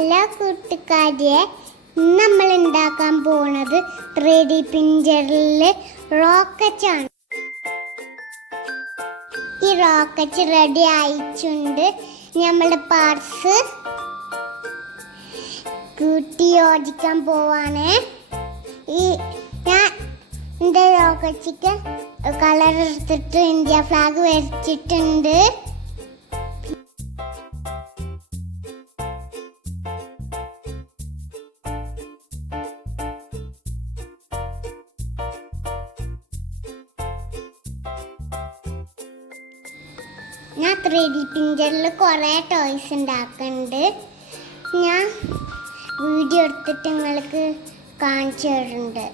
Hello കൂട്ടുകാരെ, ഇന്ന് നമ്മൾ ഉണ്ടാക്കാൻ പോകുന്നത് 3D പ്രിന്ററിൽ റോക്കറ്റ് ആണ്. ഈ റോക്കറ്റ് റെഡി ആയിട്ടുണ്ട്. നമ്മുടെ പാർട്സ് കൂട്ടി യോജിക്കാൻ പോവാണ്. ഞാൻ എൻ്റെ റോക്കറ്റിക്ക് കളർ എടുത്തിട്ട് ഇന്ത്യ ഫ്ലാഗ് വരച്ചിട്ടുണ്ട്. ഞാൻ 3D പ്രിന്ററിൽ കുറേ ടോയ്സ് ഉണ്ടാക്കുന്നുണ്ട്. ഞാൻ വീഡിയോ എടുത്തിട്ട് നിങ്ങൾക്ക് കാണിച്ചു തരുന്നുണ്ട്.